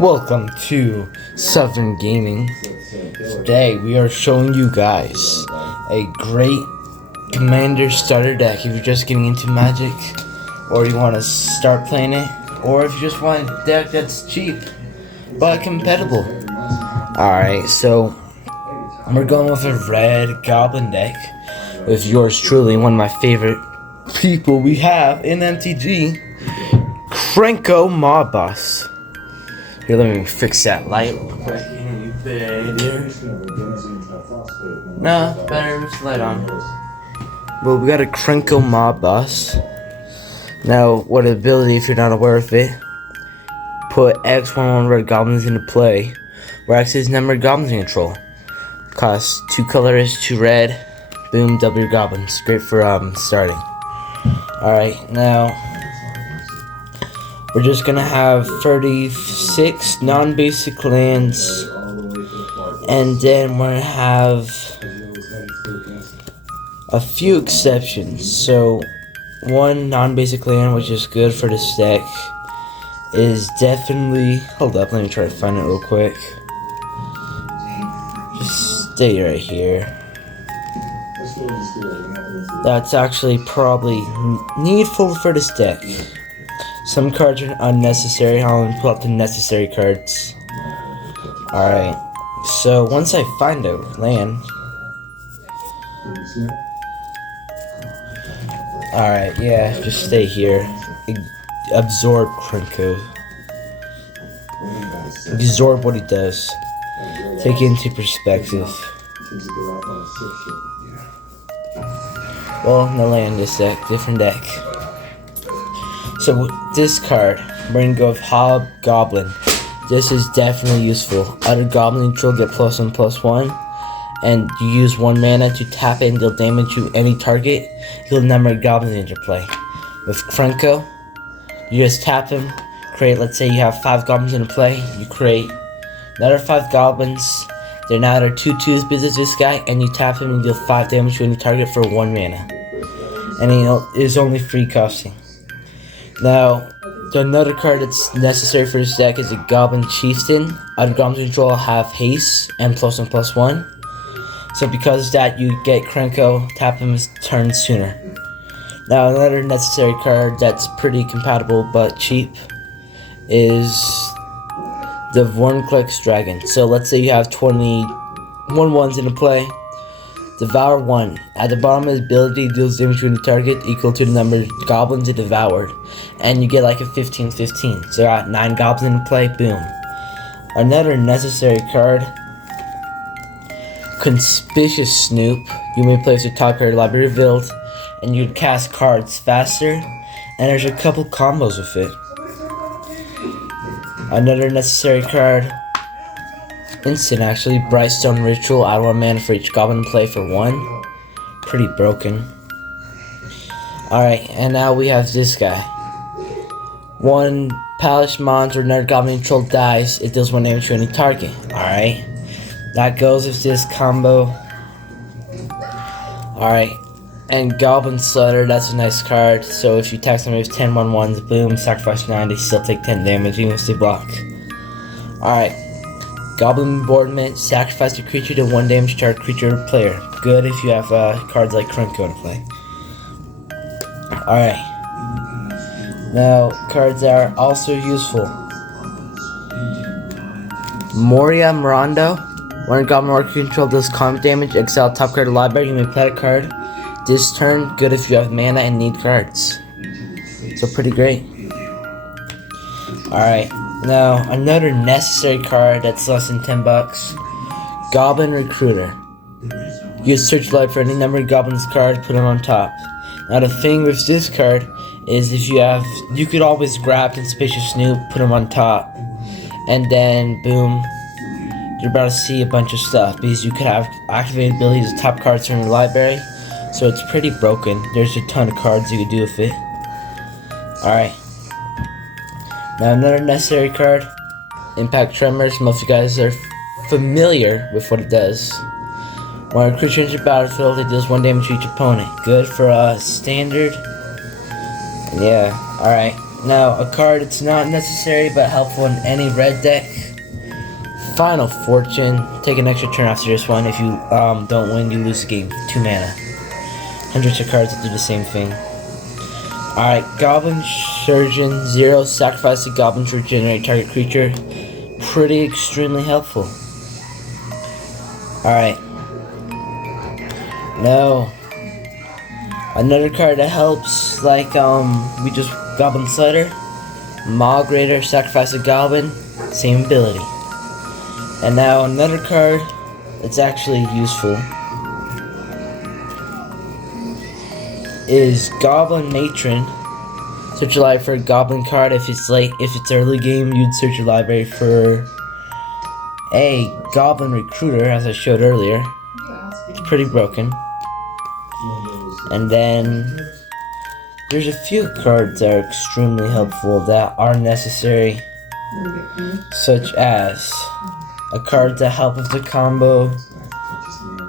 Welcome to Southern Gaming. Today we are showing you guys a great Commander starter deck if you're just getting into Magic, or you want to start playing it, or if you just want a deck that's cheap but compatible. Alright, so we're going with a red Goblin deck with yours truly, one of my favorite people we have in MTG, Krenko Mob Boss. Here, let me fix that light real quick. You put it right here. No, better with the light on. Well, we got a Krenko Mob Boss. Now, what ability, if you're not aware of it, put X11 red goblins into play, where X is number of goblins in control. Costs 2 colors, 2 red. Boom, double your goblins. Great for starting. Alright, now we're just gonna have 36 non-basic lands, and then we're gonna have a few exceptions. So one non-basic land, which is good for this deck, is definitely, hold up, let me try to find it real quick. Just stay right here. That's actually probably needful for this deck. Some cards are unnecessary. I'll pull out the necessary cards. Alright, so once I find a land. Alright, yeah, just stay here. Absorb Krenko. Absorb what he does. Take it into perspective. Well, no land this deck, different deck. So this card, we're gonna go with Goblin. This is definitely useful. Other goblin control get +1/+1, and you use 1 mana to tap it and deal damage to any target. He'll number goblins into play. With Krenko, you just tap him, create, let's say you have 5 goblins in play, you create another 5 goblins. They're now either 2/2s because this guy, and you tap him and deal 5 damage to any target for 1 mana. And it is only free costing. Now, another card that's necessary for this deck is a Goblin Chieftain. Other goblins control have haste and +1/+1. So because of that, you get Krenko, tap him his turn sooner. Now, another necessary card that's pretty compatible but cheap is the Vornclick's Dragon. So let's say you have 21 ones in play. Devour 1. At the bottom of his ability, deals damage to any target equal to the number of goblins it devoured. And you get like a 15/15. So I got 9 goblins in play, boom. Another necessary card, Conspicuous Snoop. You may place your top card library revealed, and you cast cards faster, and there's a couple combos with it. Another necessary card, instant actually, Brightstone Ritual. Add 1 mana for each goblin in play for 1. Pretty broken. Alright, and now we have this guy. 1 Palace monster or another goblin control dies, it deals 1 damage to any target. Alright, that goes with this combo. Alright, and Goblin Slaughter, that's a nice card. So if you attack somebody with 10/1/1s, boom, sacrifice 9, they still take 10 damage even if they block. Alright, Goblin Boardment, sacrifice a creature to 1 damage target creature or player. Good if you have cards like Krenko in play. Alright. Now, cards are also useful. Moria Mirando. 1 Goblin Marker control does combat damage. Exile top card of the library. You may play a card this turn. Good if you have mana and need cards. So pretty great. Alright. Now, another necessary card that's less than $10. Goblin Recruiter. Use Searchlight for any number of goblins cards, put them on top. Now the thing with this card is if you could always grab Conspicuous Snoop, put them on top, and then boom, you're about to see a bunch of stuff, because you could have activated abilities to top cards from your library, so it's pretty broken. There's a ton of cards you could do with it. Alright. Now another necessary card, Impact Tremors. Most of you guys are familiar with what it does. When a creature enters the battlefield, it deals 1 damage to each opponent. Good for standard. Yeah, alright. Now, a card that's not necessary but helpful in any red deck. Final Fortune. Take an extra turn after this one. If you don't win, you lose the game. 2 mana. Hundreds of cards that do the same thing. Alright, Goblin Surgeon 0. Sacrifice the Goblin to regenerate target creature. Pretty extremely helpful. Alright. Now, another card that helps, like we just Goblin Slider, Mog Raider, sacrifice a Goblin, same ability. And now another card that's actually useful is Goblin Matron. Search your library for a Goblin card. If it's early game, you'd search your library for a Goblin Recruiter, as I showed earlier. It's pretty broken. And then there's a few cards that are extremely helpful that are necessary, such as a card that helps with the combo,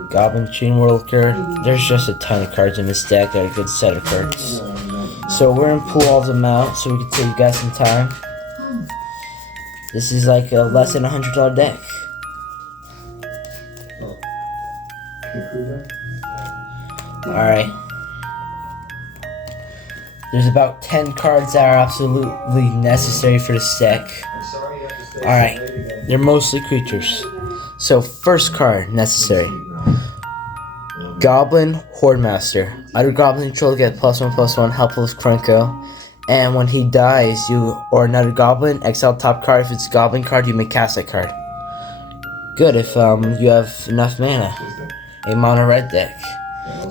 Goblin Chainwhirler. There's just a ton of cards in this deck that are a good set of cards. So we're gonna pull all of them out so we can save you guys some time. This is like a less than $100 deck. Alright. There's about 10 cards that are absolutely necessary for this deck. Alright, they're mostly creatures. So, first card necessary. Goblin Hordemaster. Other Goblin control get +1/+1, helpful with Krenko. And when he dies, you or another Goblin, exile top card. If it's a Goblin card, you may cast that card. Good if you have enough mana. A mono red deck.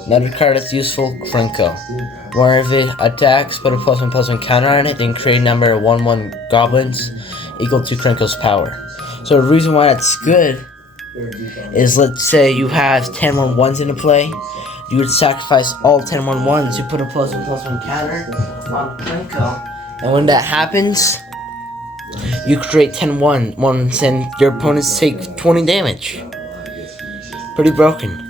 Another card that's useful, Krenko. Whenever it attacks, put a +1/+1 counter on it, then create a number of 1/1 goblins equal to Krenko's power. So the reason why that's good is, let's say you have 10 1/1s into play, you would sacrifice all 10 1/1s, you put a +1/+1 counter on Krenko, and when that happens, you create 10 1/1s and your opponents take 20 damage. Pretty broken.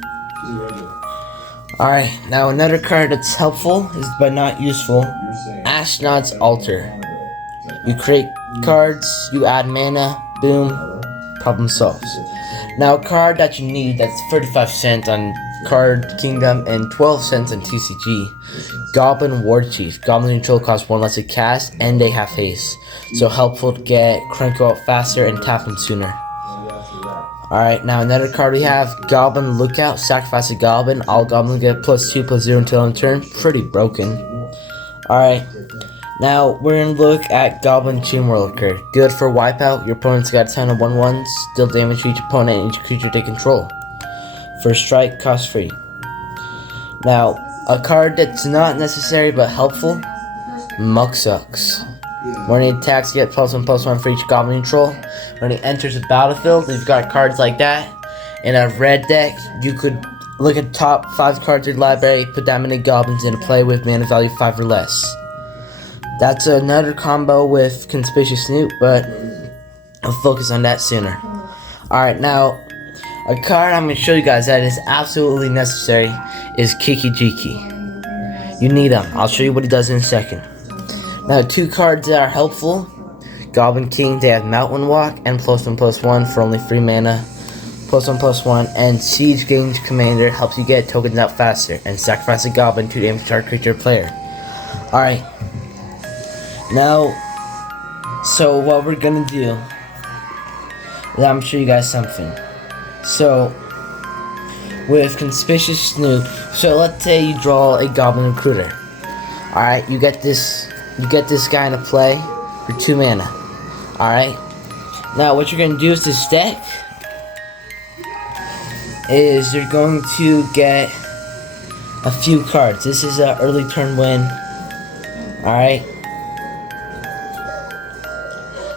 Alright, now another card that's helpful but not useful, Astronaut's Altar. You create cards, you add mana, boom, problem solved. Now a card that you need that's 35 cents on Card Kingdom and 12 cents on TCG, Goblin War Chief. Goblin control costs 1 less to cast and they have haste, so helpful to get Krenko out faster and tap him sooner. Alright, now another card we have, Goblin Lookout. Sacrifice a Goblin. All Goblins get +2/+0 until end turn. Pretty broken. Alright, now we're gonna look at Goblin Chainwhirler. Good for wipeout. Your opponent's got a ton of 1/1s. Deal damage to each opponent and each creature they control. First strike, cost free. Now, a card that's not necessary but helpful, Muck Sucks. When he attacks, you get +1/+1 for each Goblin control. When he enters the battlefield, you've got cards like that. In a red deck, you could look at top 5 cards in your library, put that many Goblins into play with mana value 5 or less. That's another combo with Conspicuous Snoop, but I'll focus on that sooner. Alright, now, a card I'm going to show you guys that is absolutely necessary is Kiki Jiki. You need him. I'll show you what he does in a second. Now, 2 cards that are helpful, Goblin King, they have Mountain Walk and +1/+1 for only 3 mana, +1/+1, and Siege Gange Commander helps you get tokens out faster, and sacrifice a Goblin to damage target creature player. Alright, now, so what we're gonna do, I'm gonna show you guys something. So, with Conspicuous Snoop, so let's say you draw a Goblin Recruiter. Alright, you get this guy into play for 2 mana. Alright, now what you're going to do with this deck is you're going to get a few cards. This is an early turn win. Alright,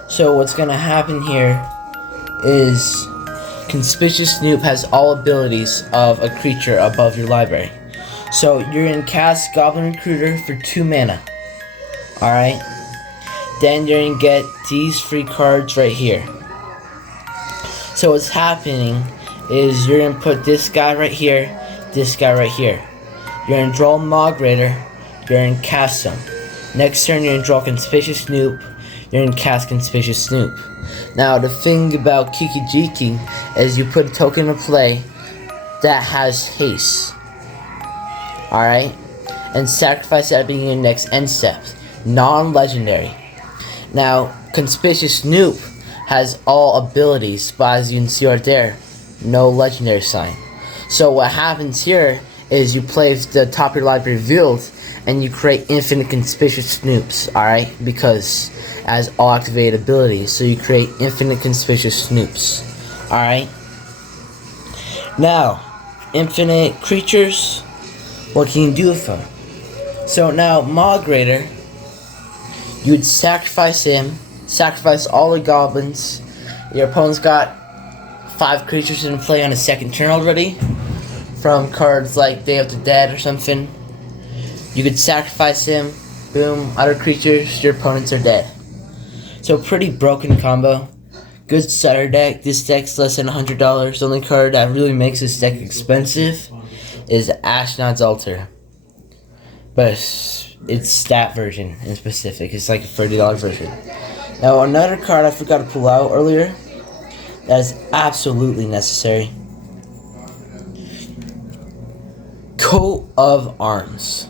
so what's going to happen here is Conspicuous Snoop has all abilities of a creature above your library. So you're going to cast Goblin Recruiter for 2 mana. Alright, then you're going to get these 3 cards right here. So what's happening is you're going to put this guy right here, this guy right here. You're going to draw Mog Raider, you're going to cast him. Next turn, you're gonna draw Conspicuous Snoop. You're gonna cast Conspicuous Snoop. Now, the thing about Kiki Jiki is you put a token in play that has haste. Alright? And sacrifice that being your next end step. Non-legendary. Now, Conspicuous Snoop has all abilities, but as you can see right there, no legendary sign. So what happens here is you play the top of your library revealed, and you create infinite Conspicuous Snoops, alright? Because it has all activated abilities, so you create infinite Conspicuous Snoops, alright? Now, infinite creatures, what can you do with them? So now, Migrator, you would sacrifice him, sacrifice all the goblins. Your opponent's got 5 creatures in play on his second turn already, from cards like Day of the Dead or something. You could sacrifice him, boom, other creatures, your opponents are dead. So pretty broken combo. Good starter deck. This deck's less than $100. The only card that really makes this deck expensive is Ashnod's Altar. But it's stat version in specific. It's like a $30 version. Now another card I forgot to pull out earlier that is absolutely necessary. Coat of Arms.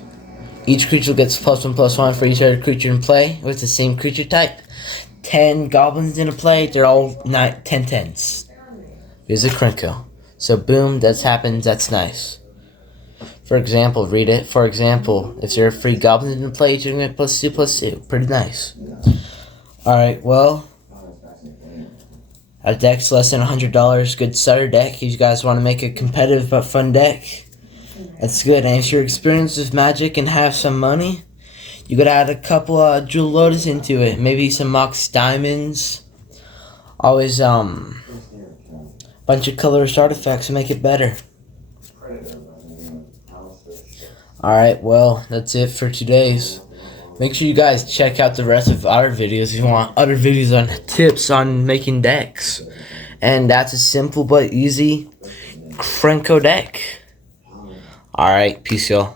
Each creature gets +1/+1 for each other creature in play with the same creature type. 10 goblins in a play, they're all 10/10s. Here's a Krenko. So boom, that's happened, that's nice. For example, read it. For example, if there are 3 goblins in the play, you're going to get +2/+2. Pretty nice. Alright, well, our deck's less than $100. Good starter deck. If you guys want to make a competitive but fun deck, that's good. And if you're experienced with Magic and have some money, you could add a couple Jewel Lotus into it. Maybe some Mox Diamonds. Always bunch of colorless artifacts to make it better. Alright, well, that's it for today's. Make sure you guys check out the rest of our videos if you want other videos on tips on making decks. And that's a simple but easy Krenko deck. Alright, peace y'all.